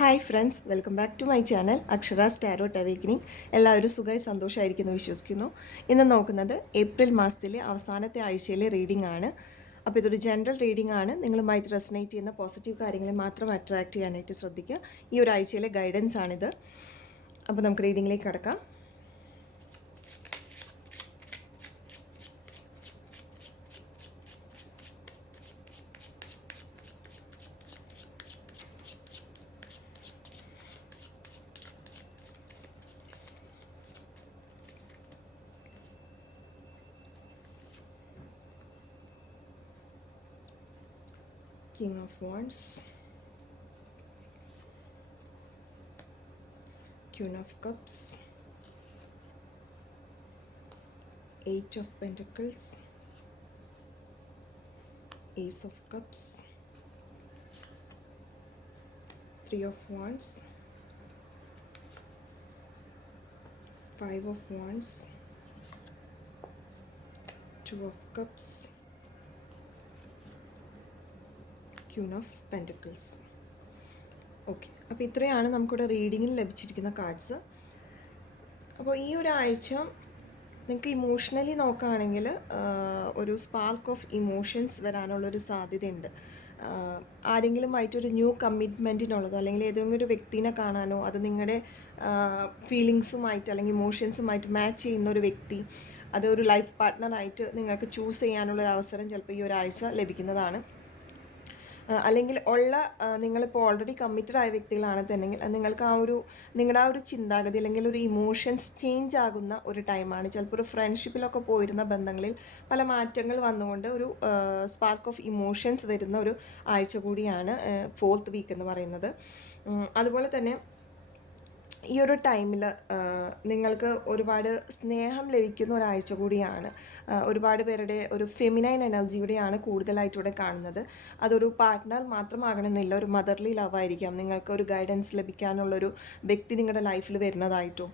Hi friends, welcome back to my channel Aksharas tarot awakening. എല്ലാവരും സുഖമായി സന്തോഷമായിരിക്കുന്നു വിശ്വസിക്കുന്നു. ഇന്ന് നോക്കുന്നത് ഏപ്രിൽ മാസത്തിലെ അവസാനത്തെ ആഴ്ചയിലെ റീഡിംഗ് ആണ്. അപ്പോൾ ഇതൊരു ജനറൽ റീഡിംഗ് ആണ്. നിങ്ങളുമായിട്ട് റെസനേറ്റ് ചെയ്യുന്ന പോസിറ്റീവ് കാര്യങ്ങളെ മാത്രം അട്രാക്റ്റ് ചെയ്യാനായിട്ട് ശ്രദ്ധിക്കുക. ഈ ഒരു ആഴ്ചയിലെ ഗൈഡൻസ് ആണിത്. അപ്പോൾ നമുക്ക് റീഡിങ്ങിലേക്ക് കടക്കാം. King of Wands, Queen of Cups, Eight of Pentacles, Ace of Cups, Three of Wands, Five of Wands, Two of Cups, queen of pentacles. Okay, അപ്പോൾ ഇത്രയാണ് നമുക്കിവിടെ റീഡിങ്ങിൽ ലഭിച്ചിരിക്കുന്ന കാർഡ്സ്. അപ്പോൾ ഈ ഒരാഴ്ച നിങ്ങൾക്ക് ഇമോഷണലി നോക്കുകയാണെങ്കിൽ ഒരു സ്പാർക്ക് ഓഫ് ഇമോഷൻസ് വരാനുള്ളൊരു സാധ്യതയുണ്ട്. ആരെങ്കിലുമായിട്ടൊരു ന്യൂ കമ്മിറ്റ്മെൻറ്റിനുള്ളതോ അല്ലെങ്കിൽ ഏതെങ്കിലും ഒരു വ്യക്തിനെ കാണാനോ അത് നിങ്ങളുടെ ഫീലിങ്സുമായിട്ട് അല്ലെങ്കിൽ ഇമോഷൻസുമായിട്ട് മാച്ച് ചെയ്യുന്ന ഒരു വ്യക്തി, അത് ഒരു ലൈഫ് പാർട്ട്ണറായിട്ട് നിങ്ങൾക്ക് ചൂസ് ചെയ്യാനുള്ളൊരു അവസരം ചിലപ്പോൾ ഈ ഒരാഴ്ച ലഭിക്കുന്നതാണ്. അല്ലെങ്കിൽ നിങ്ങളിപ്പോൾ ഓൾറെഡി കമ്മിറ്റഡ് ആയ വ്യക്തികളാണെന്നുണ്ടെങ്കിൽ നിങ്ങൾക്ക് നിങ്ങളുടെ ആ ഒരു ചിന്താഗതി അല്ലെങ്കിൽ ഒരു ഇമോഷൻസ് ചേഞ്ച് ആകുന്ന ഒരു ടൈമാണ്. ചിലപ്പോൾ ഒരു ഫ്രണ്ട്ഷിപ്പിലൊക്കെ പോയിരുന്ന ബന്ധങ്ങളിൽ പല മാറ്റങ്ങൾ വന്നുകൊണ്ട് ഒരു സ്പാർക്ക് ഓഫ് ഇമോഷൻസ് വരുന്ന ഒരു ആഴ്ച കൂടിയാണ് 4th വീക്ക് എന്ന് പറയുന്നത്. അതുപോലെ തന്നെ ഈ ഒരു ടൈമിൽ നിങ്ങൾക്ക് ഒരുപാട് സ്നേഹം ലഭിക്കുന്ന ഒരാഴ്ച കൂടിയാണ്. ഒരുപാട് പേരുടെ ഒരു ഫെമിനൈൻ എനർജിയുടെയാണ് കൂടുതലായിട്ടിവിടെ കാണുന്നത്. അതൊരു പാർട്ട്ണർ മാത്രമാകണമെന്നില്ല, ഒരു മദർലി ലവ് ആയിരിക്കാം. നിങ്ങൾക്ക് ഒരു ഗൈഡൻസ് ലഭിക്കാനുള്ളൊരു വ്യക്തി നിങ്ങളുടെ ലൈഫിൽ വരുന്നതായിട്ടോ,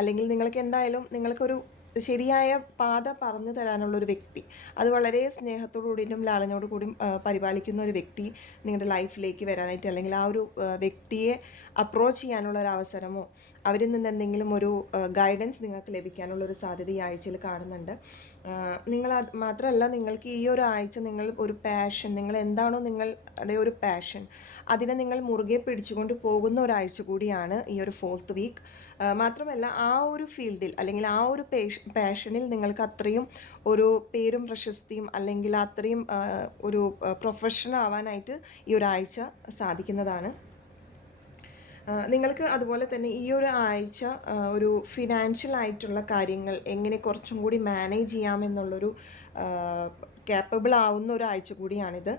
അല്ലെങ്കിൽ നിങ്ങൾക്ക് എന്തായാലും നിങ്ങൾക്കൊരു ശരിയായ പാത പറഞ്ഞു തരാനുള്ളൊരു വ്യക്തി, അത് വളരെ സ്നേഹത്തോടുകൂടിയും ലാളനോടു കൂടിയും പരിപാലിക്കുന്ന ഒരു വ്യക്തി നിങ്ങളുടെ ലൈഫിലേക്ക് വരാനായിട്ട്, അല്ലെങ്കിൽ ആ ഒരു വ്യക്തിയെ അപ്രോച്ച് ചെയ്യാനുള്ള ഒരു അവസരമോ അവരിൽ നിന്ന് എന്തെങ്കിലും ഒരു ഗൈഡൻസ് നിങ്ങൾക്ക് ലഭിക്കാനുള്ളൊരു സാധ്യത ഈ ആഴ്ചയിൽ കാണുന്നുണ്ട്. അത് മാത്രമല്ല, നിങ്ങൾക്ക് ഈ ഒരു ആഴ്ച നിങ്ങൾ ഒരു പാഷൻ, നിങ്ങൾ എന്താണോ നിങ്ങളുടെ ഒരു പാഷൻ, അതിനെ നിങ്ങൾ മുറുകെ പിടിച്ചുകൊണ്ട് പോകുന്ന ഒരാഴ്ച കൂടിയാണ് ഈ ഒരു 4th വീക്ക്. മാത്രമല്ല, ആ ഒരു ഫീൽഡിൽ അല്ലെങ്കിൽ ആ ഒരു പാഷനിൽ നിങ്ങൾക്ക് അത്രയും ഒരു പേരും പ്രശസ്തിയും അല്ലെങ്കിൽ അത്രയും ഒരു പ്രൊഫഷണൽ ആവാനായിട്ട് ഈ ഒരാഴ്ച സാധിക്കുന്നതാണ്. നിങ്ങൾക്ക് അതുപോലെ തന്നെ ഈ ഒരു ആഴ്ച ഒരു ഫിനാൻഷ്യൽ ആയിട്ടുള്ള കാര്യങ്ങൾ എങ്ങനെ കുറച്ചും കൂടി മാനേജ് ചെയ്യാമെന്നുള്ളൊരു കേപ്പബിൾ ആവുന്ന ഒരാഴ്ച കൂടിയാണിത്.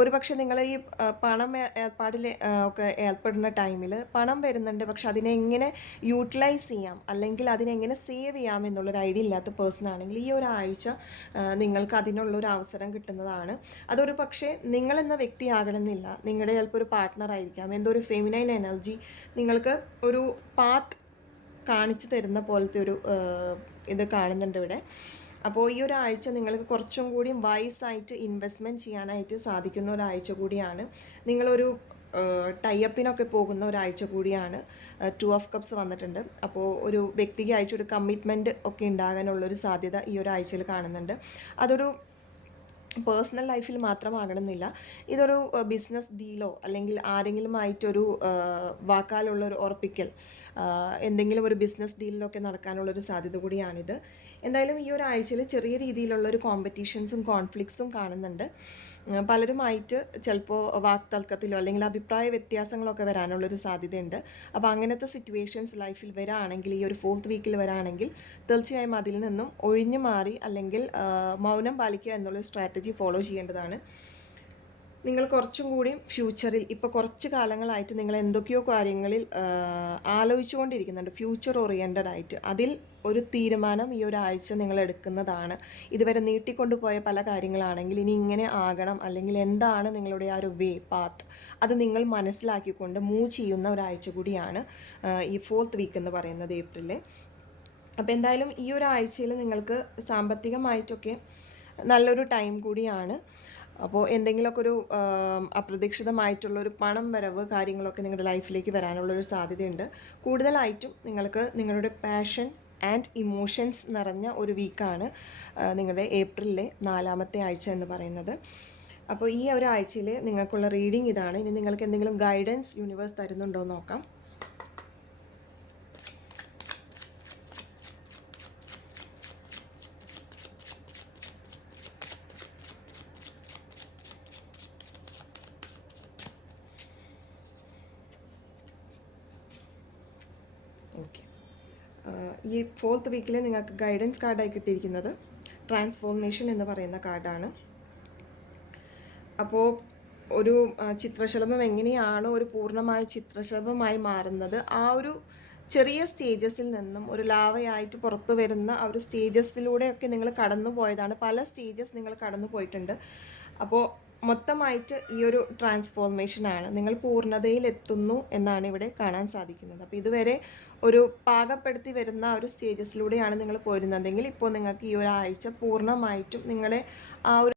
ഒരു പക്ഷേ നിങ്ങൾ ഈ പണം ഏർപ്പാടിൽ ഒക്കെ ഏർപ്പെടുന്ന ടൈമിൽ പണം വരുന്നുണ്ട്, പക്ഷെ അതിനെ എങ്ങനെ യൂട്ടിലൈസ് ചെയ്യാം അല്ലെങ്കിൽ അതിനെങ്ങനെ സേവ് ചെയ്യാം എന്നുള്ളൊരു ഐഡിയ ഇല്ലാത്ത പേഴ്സൺ ആണെങ്കിൽ ഈ ഒരാഴ്ച നിങ്ങൾക്ക് അതിനുള്ളൊരു അവസരം കിട്ടുന്നതാണ്. അതൊരു പക്ഷേ നിങ്ങളെന്ന വ്യക്തിയാകണമെന്നില്ല, നിങ്ങളുടെ ചിലപ്പോൾ ഒരു പാർട്ട്ണർ ആയിരിക്കാം. എന്തോ ഒരു ഫെമിനൈൻ എനർജി നിങ്ങൾക്ക് ഒരു പാത്ത് കാണിച്ചു തരുന്ന പോലത്തെ ഒരു ഇത് കാണുന്നുണ്ട് ഇവിടെ. അപ്പോൾ ഈ ഒരാഴ്ച നിങ്ങൾക്ക് കുറച്ചും കൂടി വൈസായിട്ട് ഇൻവെസ്റ്റ്മെൻറ്റ് ചെയ്യാനായിട്ട് സാധിക്കുന്ന ഒരാഴ്ച കൂടിയാണ്. നിങ്ങളൊരു ടൈപ്പിനൊക്കെ പോകുന്ന ഒരാഴ്ച കൂടിയാണ്. 2 ഓഫ് കപ്സ് വന്നിട്ടുണ്ട്. അപ്പോൾ ഒരു വ്യക്തിക്കായിട്ടൊരു കമ്മിറ്റ്മെൻറ്റ് ഒക്കെ ഉണ്ടാകാനുള്ളൊരു സാധ്യത ഈ ഒരാഴ്ചയിൽ കാണുന്നുണ്ട്. അതൊരു പേഴ്സണൽ ലൈഫിൽ മാത്രമാകണമെന്നില്ല, ഇതൊരു ബിസിനസ് ഡീലോ അല്ലെങ്കിൽ ആരെങ്കിലുമായിട്ടൊരു വാക്കാലുള്ളൊരു ഉറപ്പിക്കൽ, എന്തെങ്കിലും ഒരു ബിസിനസ് ഡീലിലൊക്കെ നടക്കാനുള്ളൊരു സാധ്യത കൂടിയാണിത്. എന്തായാലും ഈ ഒരാഴ്ചയിൽ ചെറിയ രീതിയിലുള്ളൊരു കോമ്പറ്റീഷൻസും കോൺഫ്ലിക്ട്സും കാണുന്നുണ്ട്. പലരുമായിട്ട് ചിലപ്പോൾ വാക്തർക്കത്തിലോ അല്ലെങ്കിൽ അഭിപ്രായ വ്യത്യാസങ്ങളൊക്കെ വരാനുള്ളൊരു സാധ്യതയുണ്ട്. അപ്പോൾ അങ്ങനത്തെ സിറ്റുവേഷൻസ് ലൈഫിൽ വരാണെങ്കിൽ, ഈ ഒരു 4th വീക്കിൽ വരാണെങ്കിൽ തീർച്ചയായും അതിൽ നിന്നും ഒഴിഞ്ഞു മാറി അല്ലെങ്കിൽ മൗനം പാലിക്കുക എന്നുള്ള സ്ട്രാറ്റജി ഫോളോ ചെയ്യേണ്ടതാണ്. നിങ്ങൾ കുറച്ചും കൂടി ഫ്യൂച്ചറിൽ, ഇപ്പോൾ കുറച്ച് കാലങ്ങളായിട്ട് നിങ്ങൾ എന്തൊക്കെയോ കാര്യങ്ങളിൽ ആലോചിച്ചുകൊണ്ടിരിക്കുന്നുണ്ട്, ഫ്യൂച്ചർ ഓറിയൻറ്റഡ് ആയിട്ട്. അതിൽ ഒരു തീരുമാനം ഈ ഒരാഴ്ച നിങ്ങൾ എടുക്കുന്നതാണ്. ഇതുവരെ നീട്ടിക്കൊണ്ടുപോയ പല കാര്യങ്ങളാണെങ്കിൽ ഇനി ഇങ്ങനെ ആകണം, അല്ലെങ്കിൽ എന്താണ് നിങ്ങളുടെ ആ ഒരു പാത്ത്, അത് നിങ്ങൾ മനസ്സിലാക്കിക്കൊണ്ട് മൂവ് ചെയ്യുന്ന ഒരാഴ്ച കൂടിയാണ് ഈ 4th വീക്ക് എന്ന് പറയുന്നത്, ഏപ്രിൽ. അപ്പോൾ എന്തായാലും ഈ ഒരാഴ്ചയിൽ നിങ്ങൾക്ക് സാമ്പത്തികമായിട്ടൊക്കെ നല്ലൊരു ടൈം കൂടിയാണ്. അപ്പോൾ എന്തെങ്കിലുമൊക്കെ ഒരു അപ്രതീക്ഷിതമായിട്ടുള്ളൊരു പണം വരവ് കാര്യങ്ങളൊക്കെ നിങ്ങളുടെ ലൈഫിലേക്ക് വരാനുള്ളൊരു സാധ്യതയുണ്ട്. കൂടുതലായിട്ടും നിങ്ങൾക്ക് നിങ്ങളുടെ പാഷൻ ആൻഡ് ഇമോഷൻസ് നിറഞ്ഞ ഒരു വീക്കാണ് നിങ്ങളുടെ ഏപ്രിലിലെ 4ാമത്തെ ആഴ്ച എന്ന് പറയുന്നത്. അപ്പോൾ ഈ ഒരു ആഴ്ചയിൽ നിങ്ങൾക്കുള്ള റീഡിംഗ് ഇതാണ്. ഇനി നിങ്ങൾക്ക് എന്തെങ്കിലും ഗൈഡൻസ് യൂണിവേഴ്സ് തരുന്നുണ്ടോ എന്ന് നോക്കാം. ഓക്കെ, ഈ 4th വീക്കിൽ നിങ്ങൾക്ക് ഗൈഡൻസ് കാർഡായി കിട്ടിയിരിക്കുന്നത് ട്രാൻസ്ഫോർമേഷൻ എന്ന് പറയുന്ന കാർഡാണ്. അപ്പോൾ ഒരു ചിത്രശലഭം എങ്ങനെയാണോ ഒരു പൂർണ്ണമായ ചിത്രശലഭമായി മാറുന്നത്, ആ ഒരു ചെറിയ സ്റ്റേജസിൽ നിന്നും ഒരു ലാവയായിട്ട് പുറത്തു വരുന്ന ആ ഒരു സ്റ്റേജസിലൂടെയൊക്കെ നിങ്ങൾ കടന്നു പോയതാണ്. പല സ്റ്റേജസ് നിങ്ങൾ കടന്നു പോയിട്ടുണ്ട്. അപ്പോൾ മൊത്തമായിട്ട് ഈ ഒരു ട്രാൻസ്ഫോർമേഷനാണ്, നിങ്ങൾ പൂർണ്ണതയിലെത്തുന്നു എന്നാണ് ഇവിടെ കാണാൻ സാധിക്കുന്നത്. അപ്പോൾ ഇതുവരെ ഒരു പാകപ്പെടുത്തി വരുന്ന ഒരു സ്റ്റേജസിലൂടെയാണ് നിങ്ങൾ പോരുന്നതെങ്കിൽ ഇപ്പോൾ നിങ്ങൾക്ക് ഈ ഒരാഴ്ച പൂർണ്ണമായിട്ടും നിങ്ങളെ ആ ഒരു